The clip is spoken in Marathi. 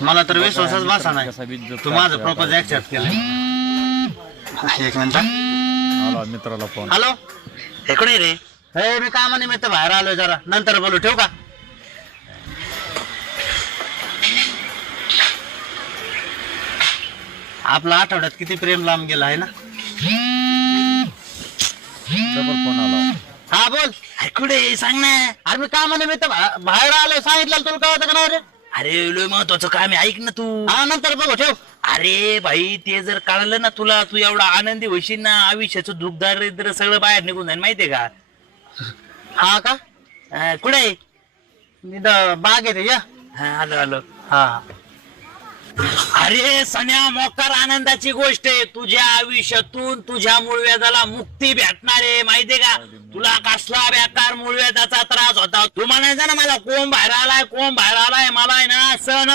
मला तर विश्वासच बसा नाही. तू माझं प्रपोज ऍक्सेप्ट केलं. एक मिनिट. आला मित्राला फोन हॅलो. इकडे रे. हे मी कामानिमित्त बाहेर आलोय जरा. नंतर बोलू. ठेवू का? आपला आठवड्यात किती प्रेम लांब गेला आहे ना? फोन आला. हा बोल. कुठे सांग ना. अरे मी कामानिमित्त बाहेर आलोय. सांगितलं तुला कळतं का नाही रे? अरे लय महत्वाचं काम आहे. ऐक ना तू. हा नंतर बघू ठेव. अरे भाई ते जर कळलं ना तुला तू एवढा आनंदी होशील ना आयुष्याचं दुःख दारिद्र्य सगळं बाहेर निघून जाईल माहितीये का? हा का? अं, कुठे आहे? मी बाग येते या. हा, आलो आलो. हा. अरे सण्या मोकार आनंदाची गोष्ट आहे. तुझ्या आयुष्यातून तुझ्या मूळव्याधाला मुक्ती भेटणार आहे माहितीये का? तुला कसला बेकार मूळव्याधाचा त्रास होता? तू म्हणायचा ना मला कोण बाहेर आलाय कोण बाहेर आलाय मला आहे ना. सण